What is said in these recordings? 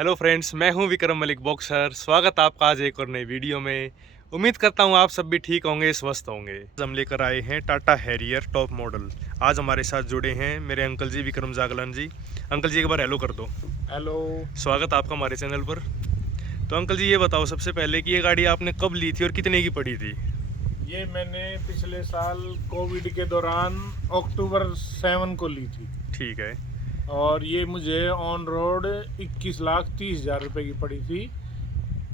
Hello friends, मैं हूं Vikram Malik boxer. स्वागत आपका आज एक और नई वीडियो में। उम्मीद करता हूं आप सब भी ठीक होंगे, स्वस्थ होंगे। आज हम लेकर आए हैं टाटा हैरियर टॉप मॉडल। आज हमारे साथ जुड़े हैं मेरे अंकल जी विक्रम जागलन जी। अंकल जी एक बार हेलो कर दो। हेलो। स्वागत आपका हमारे चैनल पर। तो अंकल जी ये बताओ सबसे पहले कि ये गाड़ी आपने कब ली थी और कितने की पड़ी थी? ये मैंने पिछले साल कोविड के दौरान अक्टूबर 7 को ली थी ठीक है। और ये मुझे ऑन रोड 21,30,000 रुपए की पड़ी थी,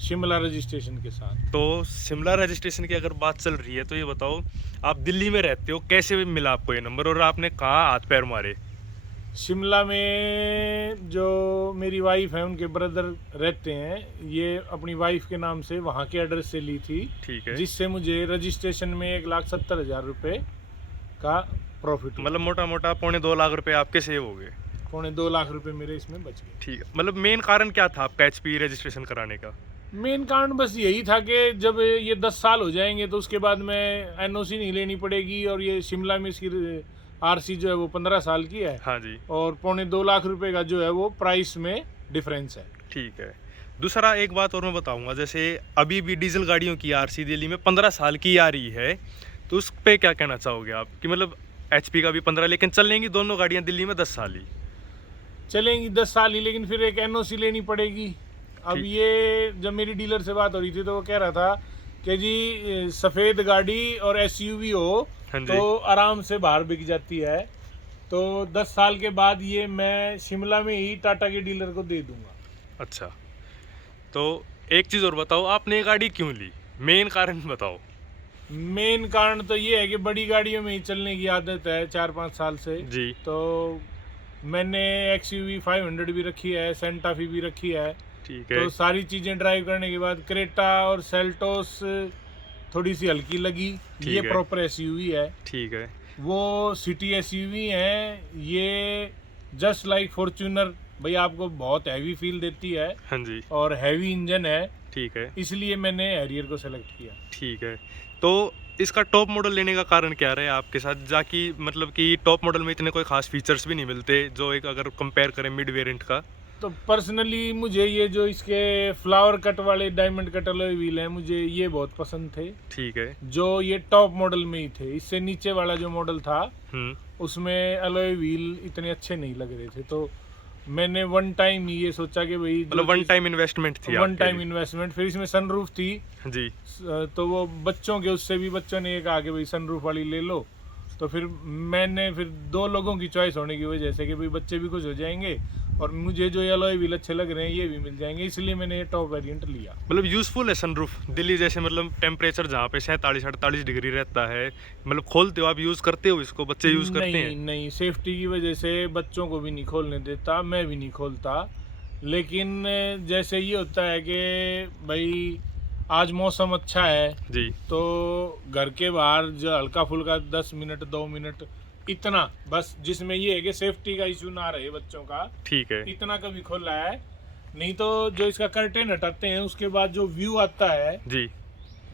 शिमला रजिस्ट्रेशन के साथ। तो शिमला रजिस्ट्रेशन की अगर बात चल रही है तो ये बताओ, आप दिल्ली में रहते हो, कैसे मिला आपको ये नंबर और आपने कहाँ हाथ पैर मारे? शिमला में जो मेरी वाइफ है उनके ब्रदर रहते हैं, ये अपनी वाइफ के नाम से वहाँ के एड्रेस से ली थी, ठीक है। जिससे मुझे रजिस्ट्रेशन में 1,70,000 रुपये का प्रॉफिट, मतलब मोटा मोटा 2.25 लाख रुपए आपके सेव हो गए। 2.25 लाख रुपए मेरे इसमें बच गए। ठीक है। मतलब मेन कारण क्या था आपका एचपी रजिस्ट्रेशन कराने का? मेन कारण बस यही था कि जब ये 10 साल हो जाएंगे तो उसके बाद में एनओसी नहीं लेनी पड़ेगी, और ये शिमला में इसकी आरसी जो है वो 15 साल की है। हाँ जी। और 2.25 लाख रुपए का जो है वो प्राइस में डिफरेंस है। ठीक है। दूसरा एक बात और मैं बताऊंगा, जैसे अभी भी डीजल गाड़ियों की आरसी दिल्ली में 15 साल की आ रही है, तो उस पे क्या कहना चाहोगे आप कि मतलब एचपी का भी 15, लेकिन चलेंगी दोनों गाड़ियां दिल्ली में 10 साल ही? चलेंगी 10 साल ही, लेकिन फिर एक एनओसी लेनी पड़ेगी। अब ठीक। ये जब मेरी डीलर से बात हो रही थी तो वो कह रहा था कि जी सफ़ेद गाड़ी और एसयूवी हो हाँ जी। तो आराम से बाहर बिक जाती है। तो 10 साल के बाद ये मैं शिमला में ही टाटा के डीलर को दे दूंगा। अच्छा, तो एक चीज़ और बताओ, आपने ये गाड़ी क्यों ली? मेन कारण बताओ। मेन कारण तो ये है कि बड़ी गाड़ियों में ही चलने की आदत है 4-5 साल से। जी। तो मैंने XUV 500 भी रखी है, सेंटा फी भी रखी है। ठीक है। तो सारी चीज़ें ड्राइव करने के बाद क्रेटा और सेल्टोस थोड़ी सी हल्की लगी। ठीक ये है। प्रॉपर एसयूवी है। ठीक है। वो सिटी एसयूवी है। ये जस्ट लाइक फॉर्च्यूनर भाई आपको बहुत हैवी फील देती है हाँ जी। और हैवी इंजन है, ठीक है। इसलिए मैंने हैरियर को सेलेक्ट किया। ठीक है। तो इसका टॉप मॉडल लेने का कारण क्या रहा आपके साथ, जाकि मतलब कि टॉप मॉडल में इतने कोई खास फीचर्स भी नहीं मिलते जो एक अगर कंपेयर करें मिड वेरिएंट का? तो पर्सनली मुझे ये जो इसके फ्लावर कट वाले डायमंड कट अलॉय व्हील हैं, मुझे ये बहुत पसंद थे, ठीक है। जो ये टॉप मॉडल में ही थे। इससे नीचे वाला जो मॉडल था उसमें अलॉय व्हील इतने अच्छे नहीं लग रहे थे। तो मैंने वन टाइम ही ये सोचा कि भाई मतलब वन टाइम इन्वेस्टमेंट थी वन आपके टाइम लिए? इन्वेस्टमेंट। फिर इसमें सनरूफ थी जी। तो वो बच्चों के, उससे भी बच्चों ने ये कहा कि भाई सनरूफ वाली ले लो। तो फिर मैंने फिर दो लोगों की चॉइस होने की वजह से कि भाई बच्चे भी खुश हो जाएंगे और मुझे जो अलॉय व्हील अच्छे लग रहे हैं ये भी मिल जाएंगे, इसलिए मैंने ये टॉप वेरिएंट लिया। मतलब यूजफुल है सनरूफ दिल्ली जैसे, मतलब टेम्परेचर जहाँ पे 47-48 डिग्री रहता है, मतलब खोलते हो आप, यूज करते हो इसको? बच्चे यूज करते नहीं हैं? नहीं, सेफ्टी की वजह से बच्चों को भी नहीं खोलने देता, मैं भी नहीं खोलता। लेकिन जैसे ये होता है कि भाई आज मौसम अच्छा है जी। तो घर के बाहर जो हल्का फुल्का 10 मिनट 2 मिनट इतना, बस जिसमें ये है कि सेफ्टी का इशू ना रहे बच्चों का, ठीक है। इतना कभी खोला है। नहीं तो जो इसका कर्टेन हटाते हैं उसके बाद जो व्यू आता है जी।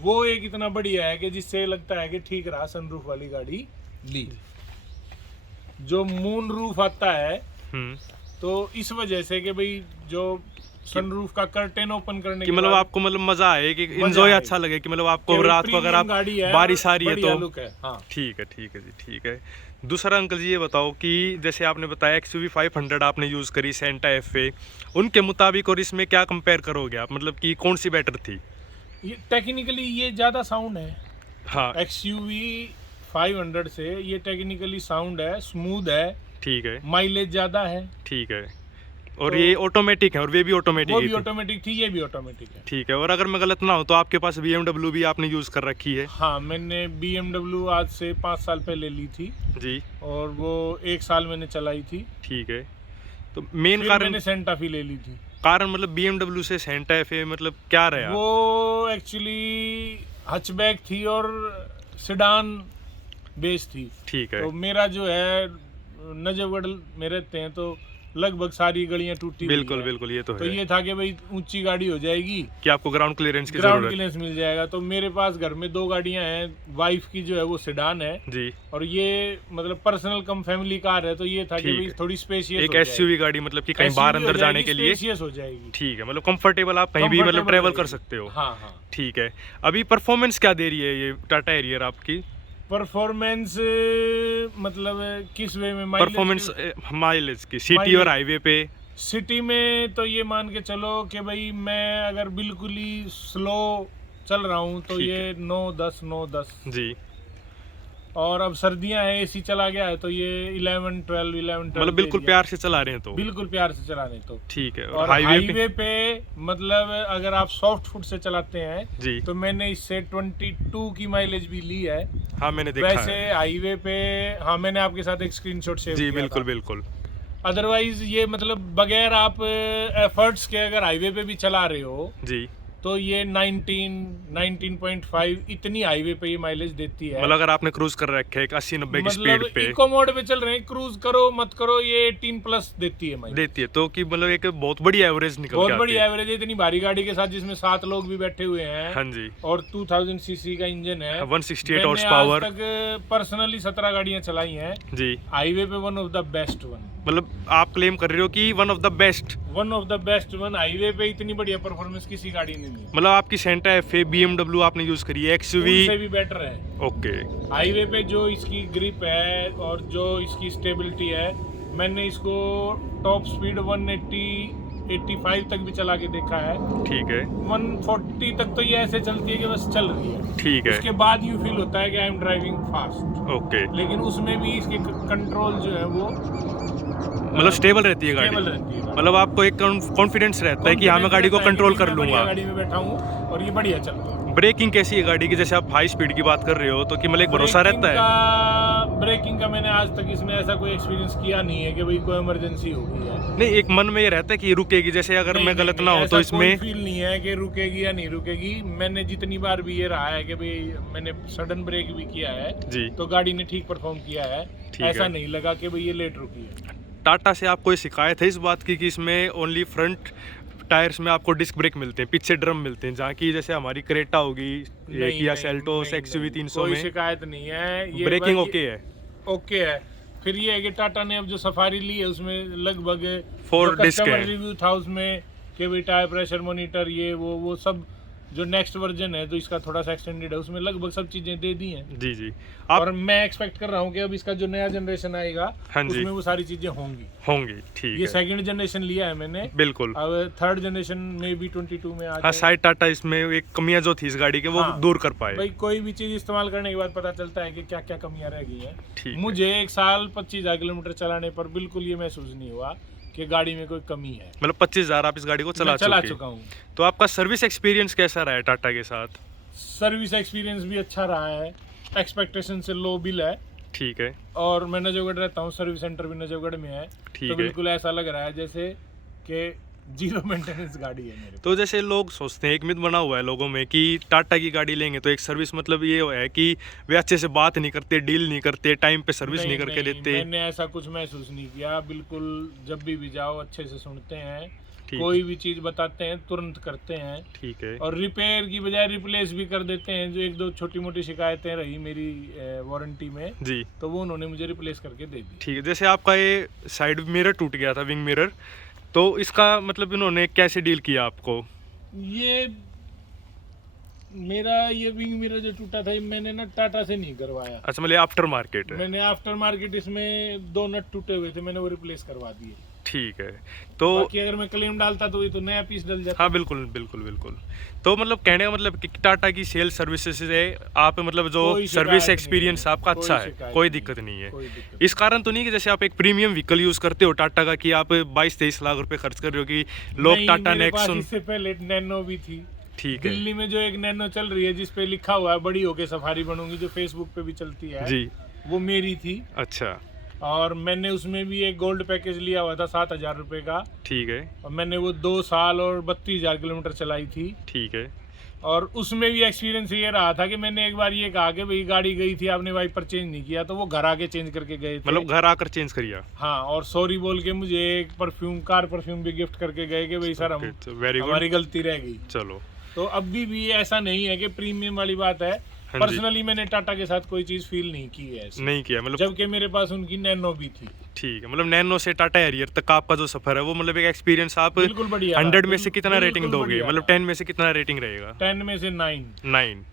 वो एक इतना बढ़िया है कि जिससे लगता है कि ठीक रहा सनरूफ वाली गाड़ी ली। जो मून रूफ आता है तो इस वजह से कि भाई जो सनरूफ का कर्टेन ओपन करने कि के मतलब बाद आपको मतलब मजा आए कि मजा इंजॉय आए। अच्छा लगे कि मतलब आपको केवल रात को अगर आप प्रीमियम गाड़ी है, बारिश आ रही है बढ़िया तो लुक है। हाँ ठीक है। ठीक है जी। ठीक है। दूसरा अंकल जी ये बताओ कि जैसे आपने बताया XUV 500 आपने यूज़ करी, सेंटा FA, उनके मुताबिक और इसमें क्या कंपेयर करोगे आप, मतलब कि कौन सी बेटर थी? ये टेक्निकली ये ज़्यादा साउंड है। हाँ। XUV 500 से ये टेक्निकली साउंड है, स्मूथ है, ठीक है। माइलेज ज़्यादा है। ठीक है। और तो ये ऑटोमेटिक है और वे भी ऑटोमेटिक वो ही भी थी? ऑटोमेटिक थी, ये भी ऑटोमेटिक है। ठीक है। और अगर मैं गलत ना हूँ तो आपके पास BMW भी आपने यूज़ कर रखी है? हाँ, मैंने BMW आज से 5 साल पहले ली थी जी। और वो 1 साल मैंने चलाई थी। ठीक है। तो मेन फिर कारण मैंने सेंटा फी ले ली थी। कारण मतलब BMW से सेंटा FA मतलब क्या रहा? वो एक्चुअली हचबैक थी और सिडान बेस थी। ठीक है। तो मेरा जो है नजफगढ़ में रहते हैं तो लगभग सारी गलियां टूटी हुई बिल्कुल हैं। बिल्कुल, ये तो तो है ये था कि भाई ऊंची गाड़ी हो जाएगी, कि आपको ग्राउंड क्लियरेंस की ग्राउंड जरूरत क्लियरेंस मिल जाएगा। तो मेरे पास घर में 2 गाड़ियां हैं, वाइफ की जो है वो सेडान है जी। और ये मतलब पर्सनल कम फैमिली कार है। तो ये था कि ठीक भाई है। थोड़ी स्पेशियस एक एसयूवी गाड़ी मतलब कि कहीं बाहर अंदर जाने के लिए स्पेशियस हो जाएगी। ठीक है, मतलब कंफर्टेबल, आप कहीं भी मतलब Comfortable ट्रेवल रहेगी। कर सकते हो। हाँ हाँ। ठीक है। अभी परफॉर्मेंस क्या दे रही है ये टाटा हैरियर आपकी? परफॉर्मेंस मतलब किस वे में? परफॉर्मेंस माइलेज की सिटी और Mileage- हाईवे पे? सिटी में तो ये मान के चलो कि भाई मैं अगर बिल्कुल ही स्लो चल रहा हूँ तो ठीक ये 9-10 9-10। जी, और अब सर्दियां हैं, एसी चला गया है तो ये 11-12 मतलब बिल्कुल प्यार से चला रहे हैं तो? बिल्कुल प्यार से चलाने तो। ठीक है। और हाईवे पे? हाईवे पे मतलब अगर आप सॉफ्ट फुट से चलाते हैं जी तो मैंने इससे 22 की माइलेज भी ली है। हाँ, मैंने देखा वैसे है। हाईवे पे, हाँ मैंने आपके साथ एक स्क्रीनशॉट शेयर जी किया बिल्कुल था। बिल्कुल। अदरवाइज ये मतलब बगैर आप एफर्ट्स के अगर हाईवे पे भी चला रहे हो जी, तो ये 19.5 इतनी हाईवे पे ये माइलेज देती है। मतलब अगर आपने क्रूज कर रखे है 80-90 की स्पीड मतलब पे इको मोड पे चल रहे हैं, क्रूज करो मत करो, ये 18 प्लस देती है माइलेज। देती है तो कि मतलब एक बहुत बड़ी एवरेज निकल बहुत के बड़ी आती है। एवरेज है इतनी भारी गाड़ी के साथ जिसमें 7 लोग भी बैठे हुए हैं। हाँ जी। और 2000 सीसी का इंजन है। 168 हॉर्स मैंने पावर। आज तक पर्सनली 17 गाड़ियां चलाई हैं जी, हाईवे पे। One of the best one, मतलब आप क्लेम कर रहे हो कि one of the best? One of the best one. Highway पे इतनी बढ़िया परफॉर्मेंस किसी गाड़ी ने नहीं, मतलब आपकी सेंटा एफए बीएमडब्ल्यू आपने यूज करी है, एक्सयूवी? उनसे भी बेटर है। ओके। हाईवे पे जो इसकी ग्रिप है और जो इसकी स्टेबिलिटी है, मैंने इसको टॉप स्पीड 180-85 तक भी चला के देखा है। ठीक है। 140 तक तो ये ऐसे चलती है कि बस चल रही है। ठीक है। उसके बाद यूँ फील होता है कि I am driving fast. Okay, लेकिन उसमें भी इसके कंट्रोल जो है वो मतलब स्टेबल रहती है गाड़ी? स्टेबल रहती है। मतलब आपको एक कॉन्फिडेंस रहता है कि हाँ मैं गाड़ी को कंट्रोल कर लूंगा। गाड़ी में बैठा हूँ और ये बढ़िया चल रही है। ब्रेकिंग कैसी है गाड़ी की? जैसे आप हाई स्पीड की बात कर रहे हो तो कि मतलब एक भरोसा रहता है? ब्रेकिंग का मैंने आज तक इसमें ऐसा कोई एक्सपीरियंस किया नहीं है कि भाई कोई इमरजेंसी हो गई है। नहीं, एक मन में ये रहता है कि ये रुकेगी, जैसे अगर मैं गलत ना हो तो इसमें फील नहीं है कि रुकेगी या नहीं रुकेगी। मैंने जितनी बार भी ये रहा है कि भाई मैंने सडन ब्रेक भी किया है जी। तो गाड़ी ने ठीक परफॉर्म किया है। ठीक ऐसा है। नहीं लगा कि भाई ये लेट रुकी है। टाटा से आपको ये शिकायत है इस बात की कि इसमें ओनली फ्रंट टायर्स में आपको डिस्क ब्रेक मिलते हैं, पीछे ड्रम मिलते हैं, जहाँ की जैसे हमारी क्रेटा होगी, नहीं, किया नहीं, सेल्टोस, नहीं, एक्सयूवी नहीं, 300 कोई में शिकायत नहीं है। ये ब्रेकिंग बस- ओके है? ओके है। फिर ये है कि टाटा ने अब जो सफारी ली है उसमें लगभग 4 जो डिस्क कस्टमर है। रिव्यू था उसमें कि भाई टायर प्रेशर मॉनिटर ये वो सब जो नेक्स्ट वर्जन है तो इसका थोड़ा सा एक्सटेंडेड है, उसमें लगभग सब चीजें दे दी हैं। जी जी। और मैं एक्सपेक्ट कर रहा हूँ कि अब इसका जो नया जनरेशन आएगा हाँ जी। उसमें वो सारी चीजें होंगी। होंगी, ठीक ये है। सेकंड जनरेशन लिया है मैंने, बिल्कुल। अब थर्ड जनरेशन में भी 22 में आ हाँ, जाए। शायद टाटा इसमें एक कमियां जो थी इस गाड़ी के वो हाँ। दूर कर पाए। भाई कोई भी चीज इस्तेमाल करने के बाद पता चलता है कि क्या क्या कमियां रह गई हैं। ठीक है। मुझे 1 साल 25,000 किलोमीटर चलाने पर बिल्कुल ये महसूस नहीं हुआ कि गाड़ी में कोई कमी है। मतलब 25,000 आप इस गाड़ी को मैं चला चुके। चुका हूँ। तो आपका सर्विस एक्सपीरियंस कैसा रहा है टाटा के साथ? सर्विस एक्सपीरियंस भी अच्छा रहा है, एक्सपेक्टेशन से लो बिल है। ठीक है। और मैं नजफगढ़ रहता हूँ, सर्विस सेंटर भी नजफगढ़ में है। ठीक तो है। बिल्कुल ऐसा लग रहा है जैसे कि जीरो मेंटेनेंस गाड़ी है मेरे तो जैसे लोग सोचते हैं, एक मिथ बना हुआ है लोगों में कि टाटा की गाड़ी लेंगे तो एक सर्विस मतलब ये है कि वे अच्छे से बात नहीं करते, डील नहीं करते, टाइम पे सर्विस नहीं करके देते। मैंने ऐसा कुछ महसूस नहीं किया। बिल्कुल जब भी जाओ अच्छे से सुनते हैं, ठीक कोई भी चीज बताते हैं तुरंत करते हैं। ठीक है। और रिपेयर की बजाय रिप्लेस भी कर देते हैं। जो 1-2 छोटी मोटी शिकायतें रही मेरी वारंटी में जी तो वो उन्होंने मुझे रिप्लेस करके दे दी। ठीक है। जैसे आपका ये साइड मिरर टूट गया था, विंग मिरर, तो इसका मतलब इन्होंने कैसे डील किया आपको? ये मेरा ये विंग मिरर जो टूटा था ये मैंने ना टाटा से नहीं करवाया। अच्छा, मतलब आफ्टर मार्केट है? मैंने आफ्टर मार्केट इसमें 2 नट टूटे हुए थे, मैंने वो रिप्लेस करवा दिए। ठीक है। तो बाकी अगर मैं क्लेम डालता तो ये तो नया पीस डल जाता। हाँ बिल्कुल बिल्कुल बिल्कुल। तो मतलब कहने का मतलब कि टाटा की सेल्स सर्विसेज से आप मतलब जो कोई शिकायत सर्विस नहीं एक्सपीरियंस है, आपका कोई अच्छा है, शिकायत कोई नहीं दिक्कत नहीं है। कोई दिक्कत इस कारण तो नहीं कि जैसे आप एक प्रीमियम व्हीकल यूज करते हो टाटा का कि आप 22-23 लाख रुपए खर्च कर रहे हो कि लोग नहीं, टाटा मेरे पास नेक्सॉन। इससे पहले नैनो भी थी। ठीक है दिल्ली में जो एक नैनो चल रही है जिस पे लिखा हुआ है बड़ी होके सफारी बनूंगी, जो फेसबुक पे भी चलती है, जी। वो मेरी थी। अच्छा और मैंने उसमें भी एक गोल्ड पैकेज लिया हुआ था 7,000 रुपए का। ठीक है। और मैंने वो 2 साल और 32,000 किलोमीटर चलाई थी। ठीक है। और उसमें भी एक्सपीरियंस ये रहा था कि मैंने एक बार ये कहा कि भाई गाड़ी गई थी आपने वाइपर चेंज नहीं किया, तो वो घर आके चेंज करके गए थे। मतलब घर आकर चेंज करिया। हाँ, और सॉरी बोल के मुझे एक परफ्यूम, कार परफ्यूम भी गिफ्ट करके गए कि भाई सर हमारी गलती रह गई। चलो, तो अभी भी ऐसा नहीं है कि प्रीमियम वाली बात है। हाँ जी। पर्सनली मैंने टाटा के साथ कोई चीज फील नहीं की है ऐसे। नहीं किया मतलब। जबकि मेरे पास उनकी नैनो भी थी। ठीक है, मतलब नैनो से टाटा हैरियर तक का आपका जो सफर है वो मतलब एक एक्सपीरियंस आप बिल्कुल बढ़िया रहा, 100 में से कितना बिल्कुल रेटिंग दोगे? बढ़िया मतलब रहा। 10 में से कितना रेटिंग रहेगा? 10 में से 9। 9।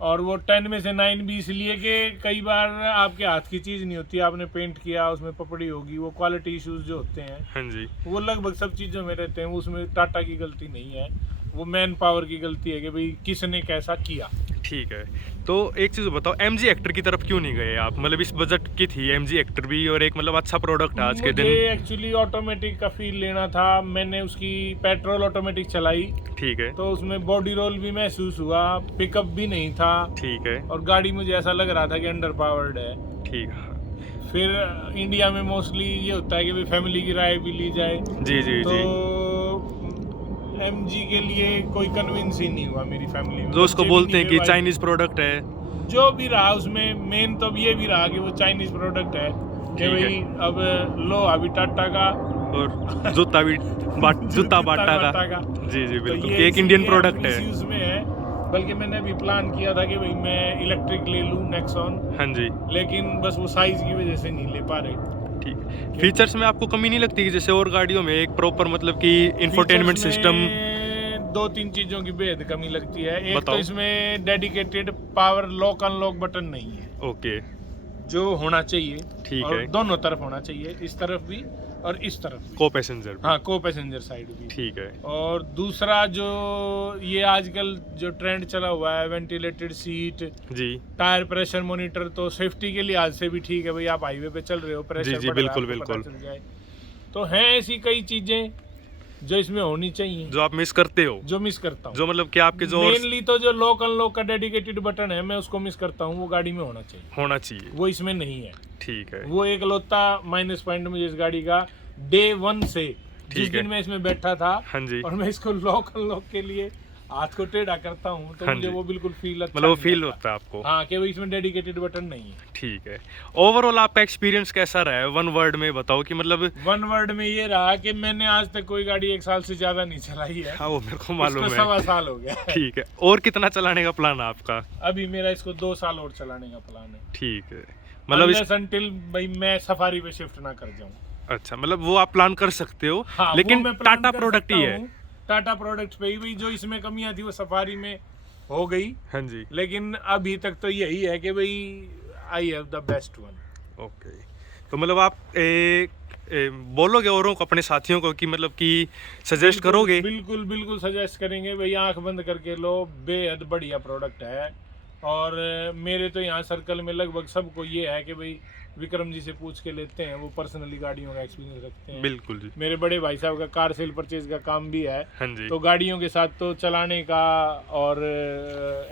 और वो 10 में से 9 भी इसलिए कि कई बार आपके हाथ की चीज नहीं होती, आपने पेंट किया उसमें पपड़ी होगी, वो क्वालिटी इश्यूज जो होते हैं हाँ जी। वो लगभग सब चीजों में रहते हैं। उसमें टाटा की गलती नहीं है, वो मैन पावर की गलती है कि भाई किसने कैसा किया। ठीक है, तो एक चीज़ बताओ, MG एक्टर की तरफ क्यों नहीं गए आप? मतलब इस बजट की थी MG एक्टर भी, और एक मतलब अच्छा प्रोडक्ट है आज के दिन। मुझे एक्चुअली ऑटोमेटिक का फील लेना था। मैंने उसकी पेट्रोल ऑटोमेटिक चलाई, ठीक है। तो उसमें बॉडी रोल भी महसूस हुआ, पिकअप भी नहीं था, ठीक है। और गाड़ी मुझे ऐसा लग रहा था कि अंडर पावर्ड है। ठीक है। फिर इंडिया में मोस्टली ये होता है कि भाई फैमिली की राय भी ली जाए। जी जी तो जी। MG के लिए कोई कन्विंस ही नहीं हुआ मेरी फैमिली में। जो उसको बच्चे भी बोलते नहीं हैं कि हुए, चाइनीज प्रोडक्ट है। जो भी रहा उसमें मेन तो ये भी रहा कि वो चाइनीज प्रोडक्ट है कि ठीक है। भाई अब लो अभी टाटा का और जूता भी जूता बाटा का। जी जी तो बिल्कुल, ये एक इंडियन इसीलिए प्रोडक्ट इस है। यूज में है। बल्कि मैंने अभी प्लान किया था कि भाई मैं इलेक्ट्रिक ले लूं नेक्सॉन, हाँ जी। लेकिन बस वो साइज की वजह से नहीं ले पा रहे। ठीक। फीचर्स में आपको कमी नहीं लगती कि जैसे और गाड़ियों में एक प्रॉपर मतलब कि इंफोटेनमेंट सिस्टम? 2-3 चीजों की बेहद कमी लगती है। एक बताओ। तो इसमें dedicated power lock unlock button नहीं है, ओके। जो होना चाहिए। ठीक और है। दोनों तरफ होना चाहिए, इस तरफ भी और इस तरफ भी। को पैसेंजर। हाँ, को पैसेंजर साइड भी। ठीक है। और दूसरा जो ये आजकल जो ट्रेंड चला हुआ है, वेंटिलेटेड सीट, जी टायर प्रेशर मॉनिटर, तो सेफ्टी के लिहाज से भी ठीक है भाई। आप हाईवे पे चल रहे हो, प्रेशर जी, बढ़ रहा है, बिल्कुल, आपको पता बिल्कुल। चल जाए। तो हैं ऐसी कई चीजें जो इसमें होनी चाहिए, जो आप मिस करते हो, जो मिस करता हूँ। जो मतलब कि आपके जो मेनली तो जो लॉक अनलॉक का डेडिकेटेड बटन है, मैं उसको मिस करता हूँ। वो गाड़ी में होना चाहिए, होना चाहिए। वो इसमें नहीं है। ठीक है। वो एक लौता माइनस पॉइंट मुझे इस गाड़ी का डे 1 से, जिस ठीक है। दिन मैं इसमें बैठा था हाँ जी। और मैं इसको लॉक अनलॉक के लिए हाथ को टेढ़ा करता हूँ, तो हाँ मुझे जी। वो बिल्कुल फील अच्छा मतलब वो नहीं फील आता। होता है आपको। हाँ, कि भाई इसमें डेडिकेटेड बटन नहीं है। ठीक है। ओवरऑल आपका एक्सपीरियंस कैसा रहा है? 1 वर्ड में बताओ कि मतलब। 1 वर्ड में ये रहा कि मैंने आज तक कोई गाड़ी 1 साल से ज्यादा नहीं चलाई है। हाँ, वो मेरे को मालूम इसको है। 1.25 साल हो गया है। ठीक है। और कितना चलाने का प्लान है आपका? अभी मेरा इसको 2 साल और चलाने का प्लान है। ठीक है। मतलब इस अनटिल भाई मैं सफारी पे शिफ्ट ना कर जाऊं। अच्छा, मतलब वो आप प्लान कर सकते हो। हाँ, लेकिन वो मैं प्लान टाटा कर प्रोडक्ट ही सकता है। हूं। टाटा प्रोडक्ट पे ही भाई जो इसमें कमियां थी वो सफारी में हो गई। हाँ जी। लेकिन अभी तक तो यही है कि भाई I have the best one. Okay. तो मतलब आप बोलोगे औरों को, अपने साथियों को, कि मतलब कि सजेस्ट करोगे? बिल्कुल बिल्कुल सजेस्ट करेंगे भाई, आंख बंद करके लो, बेहद बढ़िया प्रोडक्ट है। और मेरे तो यहाँ सर्कल में लगभग सबको ये है कि भाई विक्रम जी से पूछ के लेते हैं, वो पर्सनली गाड़ियों का एक्सपीरियंस रखते हैं। बिल्कुल जी। मेरे बड़े भाई साहब का कार सेल परचेज का काम भी है, हाँ जी। तो गाड़ियों के साथ तो चलाने का और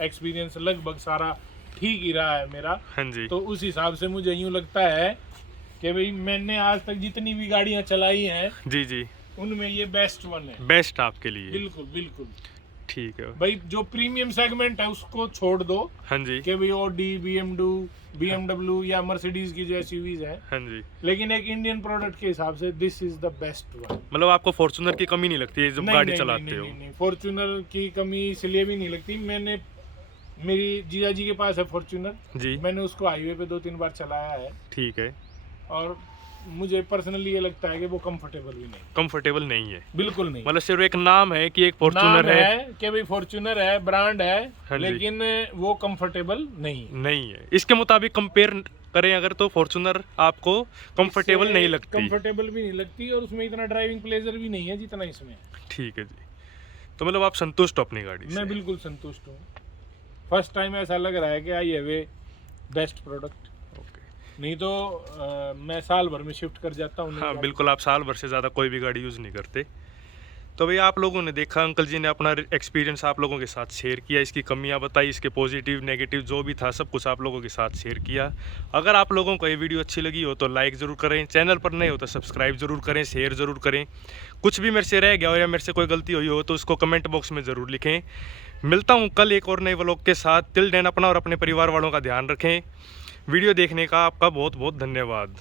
एक्सपीरियंस लगभग सारा ठीक ही रहा है मेरा। हाँ जी। तो उस हिसाब से मुझे यूँ लगता है कि भाई मैंने आज तक जितनी भी गाड़ियाँ चलाई हैं जी जी। उनमें ये बेस्ट वन है। बेस्ट आपके लिए। बिल्कुल बिल्कुल। ठीक है भाई जो प्रीमियम सेगमेंट है उसको छोड़ दो हाँ जी। कि भाई ऑडी, BMW या मर्सिडीज की जो एसयूवीज है, हाँ जी। लेकिन एक इंडियन प्रोडक्ट के हिसाब से this is the best one. मतलब आपको फॉर्च्यूनर की कमी नहीं लगती है जब गाड़ी चलाते हो? नहीं, फॉर्च्यूनर की कमी इसलिए भी नहीं लगती। मैंने मेरी जीजा जी के पास है फॉर्च्यूनर जी। मैंने उसको हाईवे पे 2-3 बार चलाया है, ठीक है। और मुझे पर्सनली ये लगता है कि वो कंफर्टेबल भी नहीं, कंफर्टेबल नहीं है? बिल्कुल नहीं। मतलब सिर्फ एक नाम है कि एक फॉर्च्यूनर नाम है कि भाई फॉर्च्यूनर है, ब्रांड है, हाँ जी। लेकिन वो कंफर्टेबल नहीं। नहीं है। इसके मुताबिक कंपेयर करें अगर, तो फॉर्च्यूनर आपको कंफर्टेबल नहीं लगती? कंफर्टेबल भी नहीं लगती, और उसमें इतना ड्राइविंग प्लेजर भी नहीं है जितना इसमें है। ठीक है जी। तो मतलब आप संतुष्ट हो अपनी गाड़ी से? मैं बिल्कुल संतुष्ट हूँ। फर्स्ट टाइम ऐसा लग रहा है कि I have a best product. Okay. नहीं तो मैं साल भर में शिफ्ट कर जाता हूँ। हाँ बिल्कुल, आप साल भर से ज़्यादा कोई भी गाड़ी यूज़ नहीं करते। तो भैया आप लोगों ने देखा, अंकल जी ने अपना एक्सपीरियंस आप लोगों के साथ शेयर किया, इसकी कमियां बताई, इसके पॉजिटिव नेगेटिव जो भी था सब कुछ आप लोगों के साथ शेयर किया। अगर आप लोगों को ये वीडियो अच्छी लगी हो तो लाइक ज़रूर करें, चैनल पर नए हो तो सब्सक्राइब ज़रूर करें, शेयर ज़रूर करें। कुछ भी मेरे से रह गया हो या मेरे से कोई गलती हुई हो तो उसको कमेंट बॉक्स में ज़रूर लिखें। मिलता हूँ कल एक और नए व्लॉग के साथ। टिल देन अपना और अपने परिवार वालों का ध्यान रखें। वीडियो देखने का आपका बहुत बहुत धन्यवाद।